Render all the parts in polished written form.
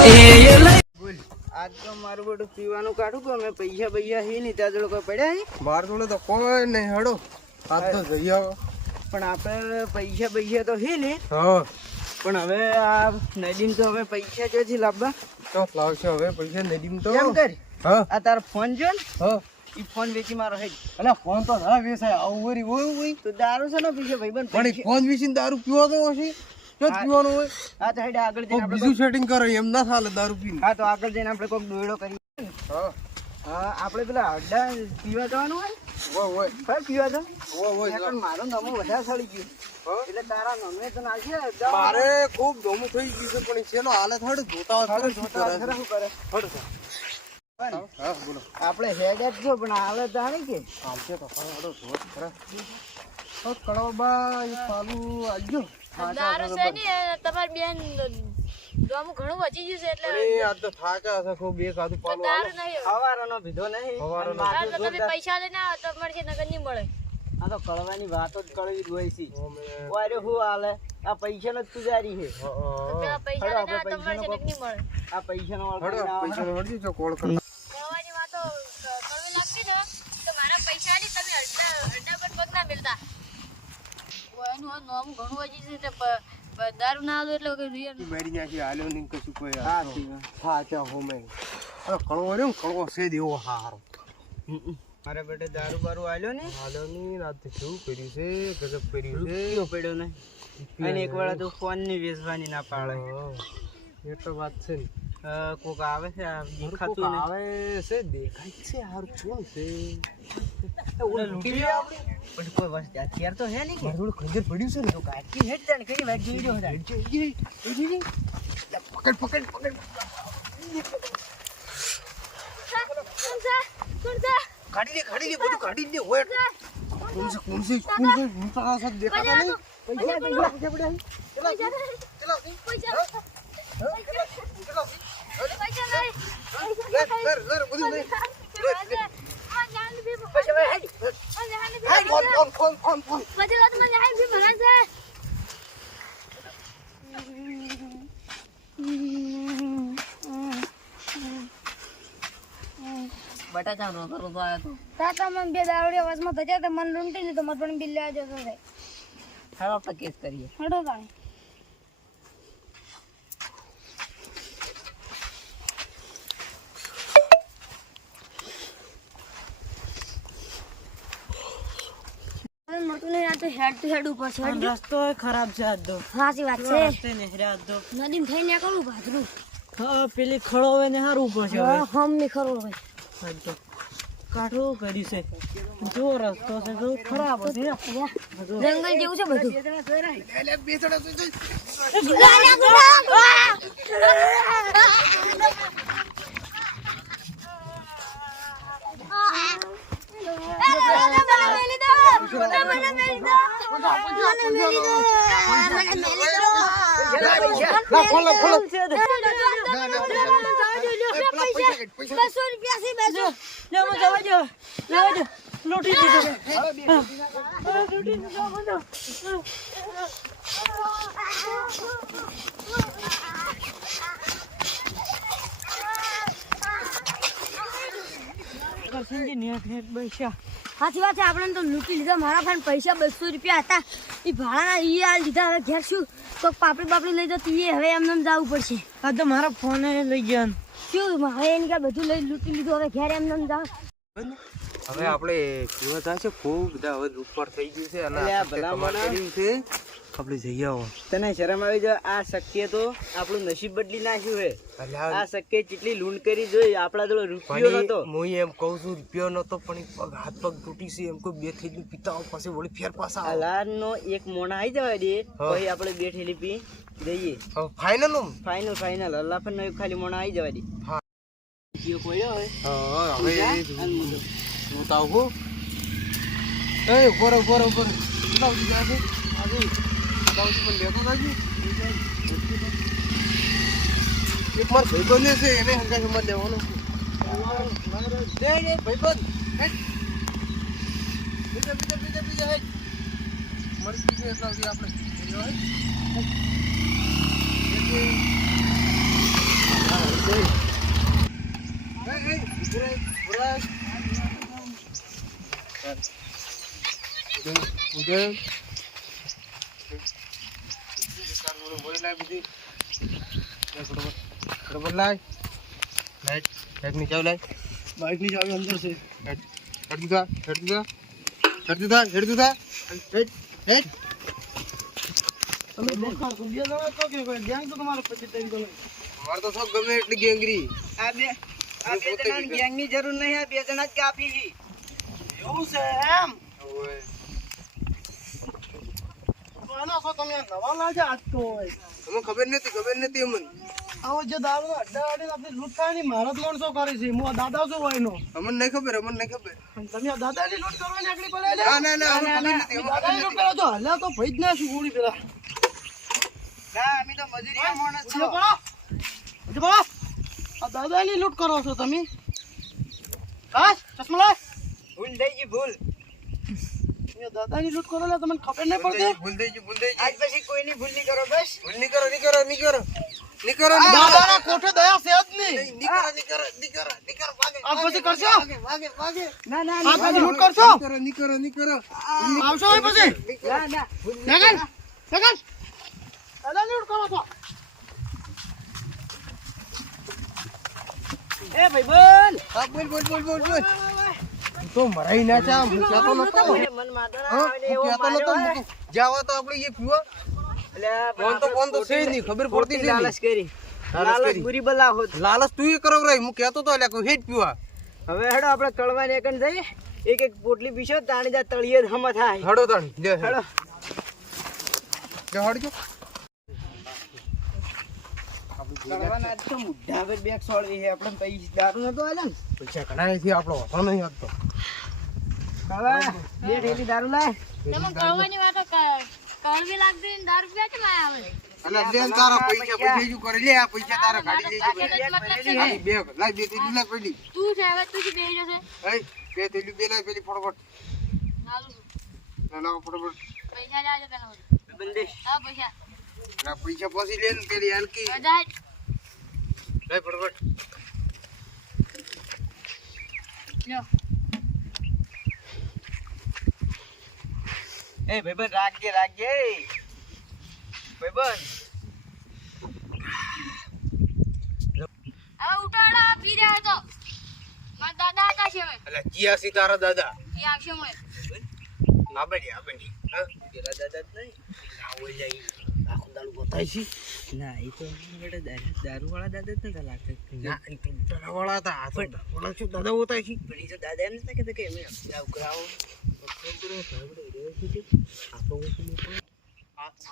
આજ તો મારું બધું પીવાનું કાઢું કે મેં પૈસા હી નહીં ત્યાં જોડે કોઈ પડ્યા હી માર જોડે તો કોઈ નહીં હડો આજ તો જઈ આવો પણ આપણે પૈસા તો હી ને હા પણ હવે આ નદીમ તો હવે પૈસા ક્યાંથી લાવવા તો લાવશે હવે પૈસા નદીમ તો કેમ કર હા આ તારો ફોન જો ને હા ઈ ફોન વેચી મારો હે અલા ફોન તો ના વેચાય આવું વરી હોય તો દારૂ છે ને પૈસા ભાઈબંધ પણ ઈ ફોન વેચીને દારૂ પીવો તો હશે ક્યાં પીવાનું હોય હા તો હેડે આગળ જઈને આપણે બીજું સેટિંગ કરે એમ ના ચાલે દારૂ પીને હા તો આગળ જઈને આપણે કોઈક દોયડો કરીએ હા હા આપણે પેલા અડ્ડા પીવા જવાનું હોય હા પીવા તો પણ મારો નમો વધારે સળી ગયો એટલે તારા નમે તો નાખીએ મારે ખૂબ ડોમું થઈ ગયું છે પણ છેનો હાલત હડ જોતા શું કરે હા બોલો આપણે હેડ જ છો પણ હાલત આવે કે આવશે તો હડો જોત ખરા ઓ કડોબા એ પાલુ આજ્યો દારૂ છે ને તમારી બેન ડોમું ઘણું વધી ગયું છે એટલે એ આ તો થાકા છે ખૂબ એક આદુ પાલુ દારૂ નહીં હવારનો ભીધો નહીં તો તમે પૈસા લઈને આવો તો મળશે નગર નહીં મળે આ તો કળવાની વાતો જ કળવી જ હોય છે ઓરે હું હાલે આ પૈસાનો જ પુજારી છે તો પેલા પૈસા લઈને આવો તો મળશે નગર નહીં મળે આ પૈસાનો પૈસા હડજો છો કોલ કર કહેવાની વાતો કળવી લાગતી ને તો મારા પૈસા ની તમે અડ્ડા પર પગ ના મેલતા એનું નામ ઘણું વધી છે એટલે દારૂ ના આલો એટલે રિયલ મારી નાખી હાલ્યો નહીં કશું કોઈ હા ચા હોમે કળવો રહ્યો કળવો છે દેવો હારો મારે બેટે દારૂ બારૂ આલ્યો ને હાલ્યો નહીં રાત કેવું કર્યું છે ગજબ કર્યું છે રૂપિયો પડ્યો ને અને એક વાર તો ફોન ની વેચવાની ના પાડે એ તો વાત છે ને કોક આવે છે આ દેખાતું ને આવે છે દેખાય છે હાર કોણ છે લૂંટી આપણે પણ કોઈ વસ્તુ અત્યારે તો હે નહીં કે થોડું ખંજર પડ્યું છે ને તો કાકી હેડ જાને કઈ વાત જોઈ રહ્યો હતા પકડ કાઢી લે બધું કાઢી લે હોય કોણ છે હું તો આ સાથ દેખાતા નહીં પૈસા પડ્યા બટાકા રોતો આવ્યો તો તાતા મને બે દારૂડિયા વાસમાં થયા તો મને લૂંટી લીધો મત પણ બિલ લેવા જતો રહે હવે આપણે કેસ કરીએ હડો તાણે મોટું નહીં આ તો હેડ ઉપર છે રસ્તો ખરાબ છે આજ તો સાચી વાત છે રસ્તે નહીં આજ તો નદીમ થઈને કરું ભાજરું હા પેલી ખડો હોય ને સારું ઉપર છે હવે હમ ની ખરો ભાઈ આજ તો કાઠું કર્યું છે જો રસ્તો છે તો ખરાબ છે જંગલ જેવું છે બધું લૂંટી દીધો સાચી વાત છે આપણે તો લૂંટી લીધા મારા ફાઈન પૈસા 200 રૂપિયા હતા એ ભાડાના ઈ આ લીધા હવે ઘેર શું તો પાપડી લઈ જતો એ હવે એમને જવું પડશે આ તો મારા ફોન લઈ ગયા શું હવે એને ક્યાં બધું લઈ લૂંટી લીધું હવે ઘેર એમને જાવ હવે આપણે કેવા થાય છે ખૂબ બધા હવે ઉપર થઈ ગયું છે અને આપણે જઈ આવો તને શરમ આવી જાય આ શક્ય તો આપણું નસીબ બદલી નાખ્યું હે આ શક્ય કેટલી લૂંટ કરી જોઈ આપડા જોડે રૂપિયો નતો હું એમ કહું છું રૂપિયો નતો પણ પગ હાથ પગ તૂટી છે એમ કોઈ બે થેલી પીતા પછી વળી ફેર પાછા અલાર નો એક મોણા આવી જવા દે પછી આપણે બે થેલી પી જઈએ ફાઇનલ અલ્લાહ પર નો એક ખાલી મોણા આવી જવા દે હા પડ્યો હવે હું તો આવું એ ઉપર જાય છે એક માર ભાઈબંધ છે એને હંગા સમજ લેવાનો ભાઈબંધ બીજા મળી ગયું એટલા સુધી આપણે બાઈક ની ચાવી અંદર છે. તમે બેકાર છો. બે જણા છો કે કોઈ ગેંગ તો તમારે પછી તમે મારે તો સબ ગમે એટલી ગેંગરી. આ બે જણાની ગેંગની જરૂર નહીં, આ બે જણા જ કાફી છે. એવું છે એમ? આના છો તમે નવા લાગ્યા આજ તો હોય. અમને ખબર નથી અમને. આવો જે દારૂ અડ્ડા અડીને આપણે લૂંટ થાય ને મારા જ માણસો કરે છે. હું આ દાદા છું હોય નો. અમને નહીં ખબર. અને તમે આ દાદાની લૂંટ કરવા નીકળી પડ્યા લે. ના અમને ખબર નથી. દાદાની લૂંટ કરો તો હલ્યા તો ભઈ જ ના શું ગોળી પેલા. ના અમે તો મજૂરી માણસ ઉઠો પડો. આ દાદાની લૂંટ કરો છો તમે? કાશ ચશ્મા લાય. ભૂલ થઈ ગઈ ભૂલ. તમે દાદાની લૂંટ કરો લે તમને ખબર નહીં પડતી? ભૂલ થઈ ગઈ. આજ પછી કોઈની ભૂલ નહીં કરો. બસ ભૂલ નહીં કરો. દાદાના કોઠે દયા છે જ નહીં. નહીં કરો. આ પછી કરશો? વાગે. ના આ પછી લૂંટ કરશો? નહીં કરો. આવશો હોય પછી? ના લગન દાદાની લૂંટ કરો છો? એ ભાઈ બોલ. હા બોલ. તો મરાઈ ના ચા હું કહેતો નતો. મન માદરા હા, આવે હું એવો કહેતો નતો. માર્યો. જાવ તો આપણે એ પીવો. ફોન તો છે નહીં, ખબર પડતી છે લાલચ કરી. લાલચ લાલચ કરી. બુરી બલા હોત. લાલચ તું એ કરો રે. હું કહેતો તો એટલે કોઈ હેડ પીવા. હવે હેડો આપણે કળવાની એકન જઈએ. એક પોટલી પીશો તાણી જા તળિયે હમ થાય. હડો તાણી લે હેડો. હડજો. કળવાના આજ તો મુઢા પર બેગ સોળવી છે. આપણે પૈસા દારૂ નતો આલ્યો ને. પૈસા ઘણા થી આપણો વાતો નહીં આપતો. કળવા બે થેલી દારૂ લાય. તમે કળવાની વાતો કળવી લાગતી ને 10 રૂપિયા કેમ આવે? અલા લે તારા પૈસા ju કરી લે. આ પૈસા તારા કાઢી લેજે. મતલબ છે ખાલી બે લાય બે તેલી લાય પેલી. તું છે હવે તું જ બેહી જશે. એ બે તેલી બે લાય પેલી ફટાફટ. નાલું લાવ ફટાફટ. પૈસા લાવજો પેલા બંદે આ પૈસા ના પૈસા પછી લે ને પેલી હલકી બધા લાય ફટાફટ. લ્યો એ ભાઈબંધ રાખજે ભાઈબંધ. હવે ઉઠાડા પી રહ્યા તો મારા દાદા હતા છે હવે અલા જીયા સી તારા દાદા. એ આવશે મને આ બની હા પેલા દાદા જ નહીં. ના હોય જાય આખો દાડો બતાય છે. ના એ તો દારૂ વાળા દાદા જ નતા લાગતા. ના એ તો દાદા વાળા હતા. આ તો ઓલા શું દાદા બતાય છે. પણ એ તો દાદા એમ નતા કહેતા કે અમે ઉઘરાવો.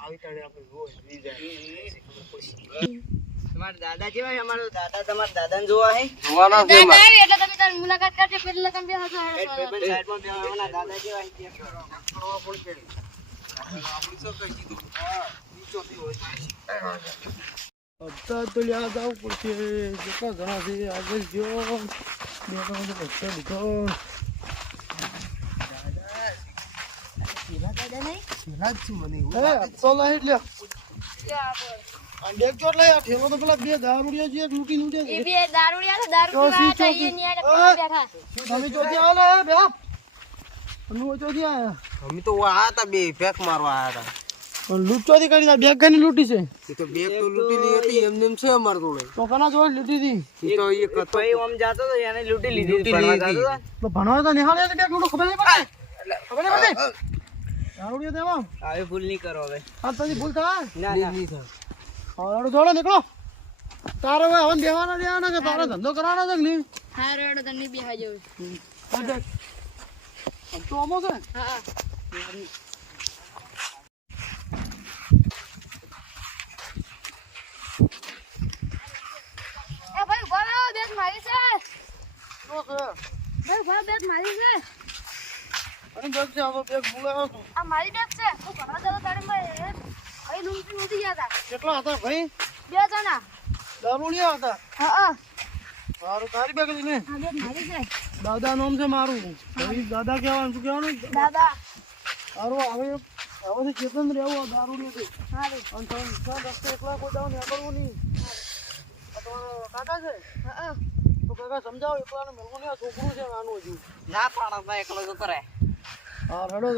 આવી તાણે આપણે રોજ વી જાય ખબર પડશે. તમારા દાદા કેવા છે? અમારા દાદા તમારા દાદાને જોવા હે. જોવાના છે દાદા આવી એટલે તમે તારી મુલાકાત કરજો પેલા તમે બેહો છો ભાઈબંધ સાઈડમાં બેહો. અમારા દાદા કેવા છે તે કરો. કરવા પડશે. આપણી શું કહી દીધું. હા નીચોથી હોય અત્યારે તો યાદ આવવું પડશે. કેટલા જણા છે આગળ જો બે ત્રણ પૈસા લીધો. પેલા દાદા નહીં. પેલા જ છે મને એવું હે તો લઈ લે લ્યો આ ડેક ચોટ લઈ આ ઠેલો તો પેલા બે દારૂડિયા જે લૂટી લૂટે એ બે દારૂડિયા છે દારૂ તો પીવા હતા સી એ નિયારે પીવા બેઠા તમે ચોથી આલે બે અનુ ચોથી આયા અમે તો આ હતા બે પેક મારવા આયા હતા. પણ લૂંટ ચોથી કરી બેગ ગની લૂટી છે એ તો બેગ તો લૂંટેલી હતી એમને એમ છે અમાર જોડે. તો કના જોડે લૂટી હતી એ તો એક હતો. ભાઈ આમ જાતો તો એને લૂંટી લીધી. લૂંટી ભણવા લીધી. જાતો તો. તો ભણવા તો નિહાળે તો બેગ લૂટો ખબર નહીં પડે ખબર નહીં પડે દારૂડિયા દેવા આવી ભૂલ નહીં કરો હવે. આ તજી ભૂલ થાય ના નહીં થાય. હાડો જોડો નીકળો તારે હવે હવન દેવાના દેવાના કે તારે ધંધો કરવાનો છે કે નહીં હા રેડો તો નહીં બેહા જેવું આ દેખ આમ તો અમો છે હા એ ભાઈ બોલો બેગ મારી છે શું છે ભાઈ બોલો બેગ મારી છે અને બેગ છે આ તો બેગ બોલાવ્યો છું આ મારી બેગ છે હું ભણવા જતો તારે મેં ભાઈ લૂંટી નથી ગયા હતા કેટલા હતા ભાઈ 2 જણા દારૂડિયા હતા હા મારું તારી બેગ લઈને હા બેગ મારી છે દાદા નામ છે મારું ભાઈ દાદા કહેવાનું શું કહેવાનું દાદા સારું હવે હવે ચેતન રહેવું દારૂડિયો છે હા રે અને તમે રસ્તે એકલા કોઈ દાવ નીકળવું નહીં આ તમારા કાકા છે હા તો કાકા સમજાવો એકલાને મેળવો ને આ છોકરું છે નાનું હજુ ના પાડો ભાઈ એકલો જતો રહે હા રડો